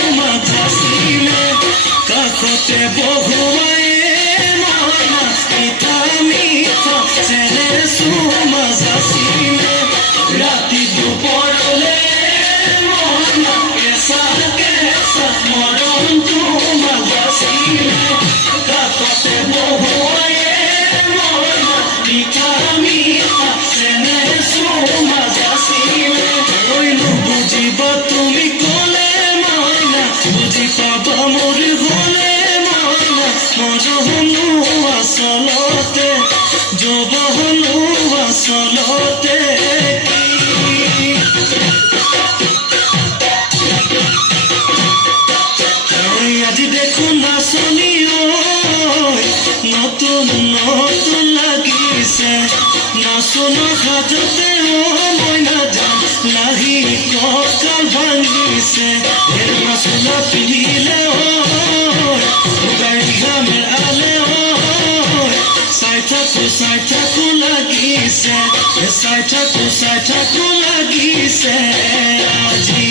সুমাত আছিলে কাষতে বহুৱাই মইনা মিঠা মিঠা চেনে সুমাত আছিলে ৰাতি দুপৰলে মইনা কেঁচা কেঁচা মৰমটো মাত আছিলে কাষতে বহুৱাই মইনা মিঠা মিঠা চেনে সুমাত আছিলে বুজিব তুমি ক'লে মইনা বুজি পাবা মোৰ হ'লে মইনা মৰমনো আচলতে যৌৱনো আচলতে আজি দেখোন নাচনি নতুন নতুন লাগিছে নাচনৰ হাততে মইনা যাম লাহি কঁকাল ভাঙিছে নাচনা পিন্ধিলে গাড়ী ঘামেৰ আলে চাই থাকো লাগিছে চাই থাকো লাগিছে আজি